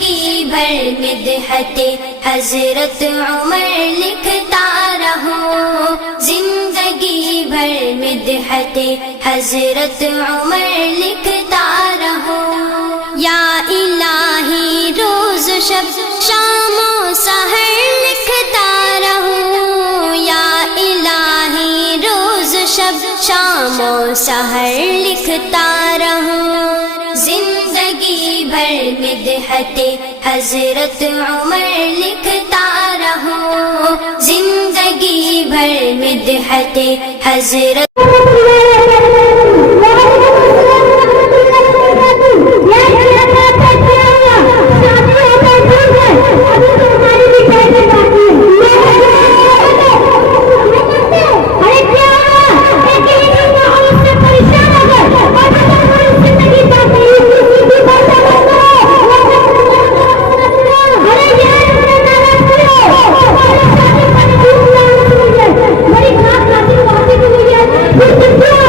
जिंदगी भर मिदहते हजरत उमर लिखता रहूं, जिंदगी भर मिदहते हजरत उमर लिखता रहूं। या इलाही रोज शब शामो सहर लिखता रहूं, या इलाही रोज शब शामो सहर लिखता रहूं। जिंदगी भर मिदहते हजरत उमर लिखता रहूं, जिंदगी भर मिदहते हजरत Thank you.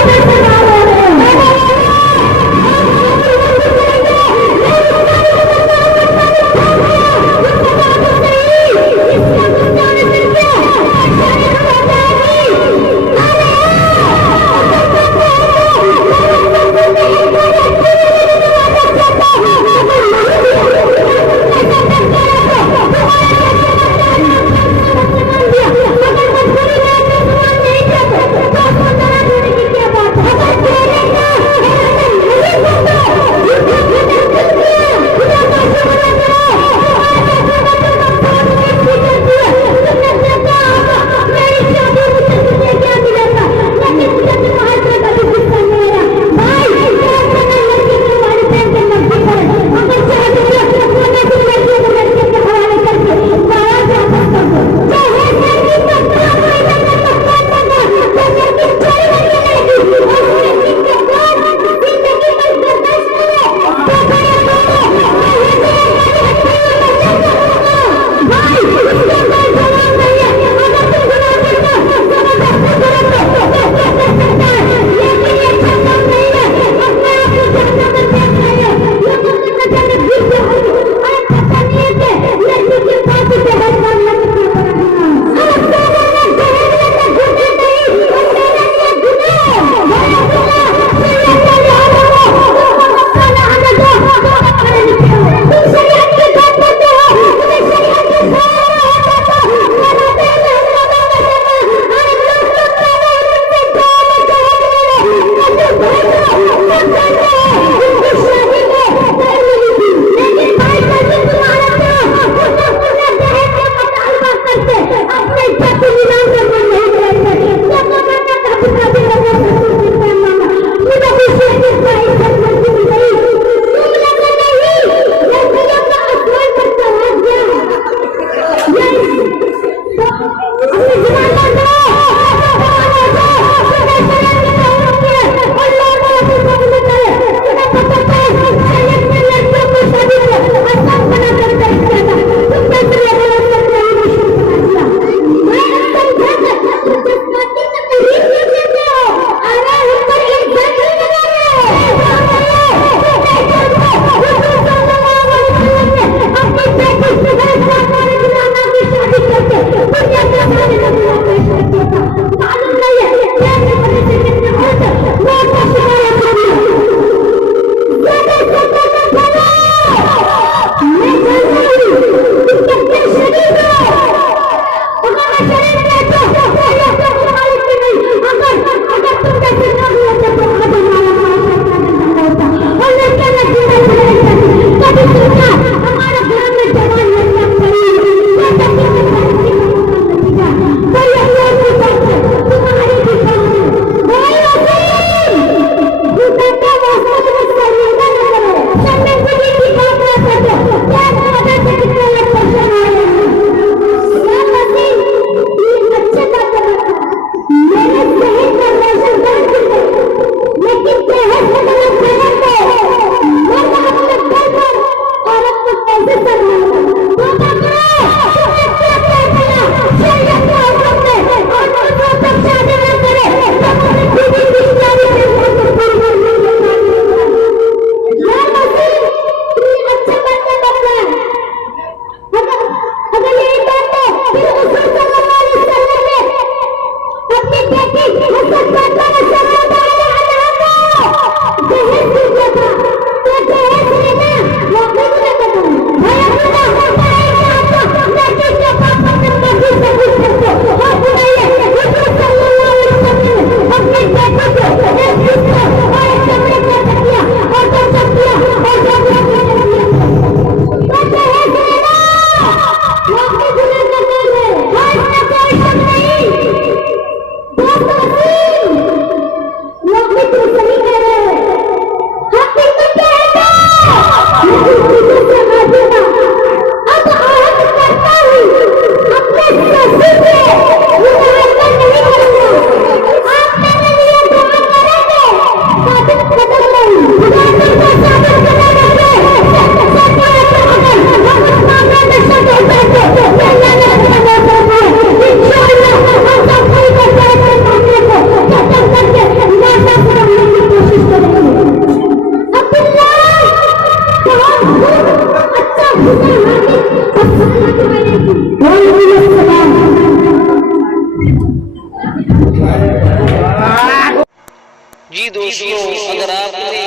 दोस्तों, अगर आपने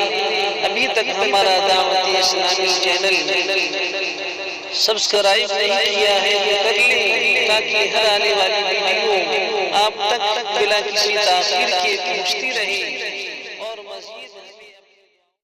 अभी तक हमारा दावत इस्लामी चैनल सब्सक्राइब नहीं किया है तो कर लें, ताकि हर आने वाली वीडियो आप तक बिना किसी ताखीर के पहुंचती रहे।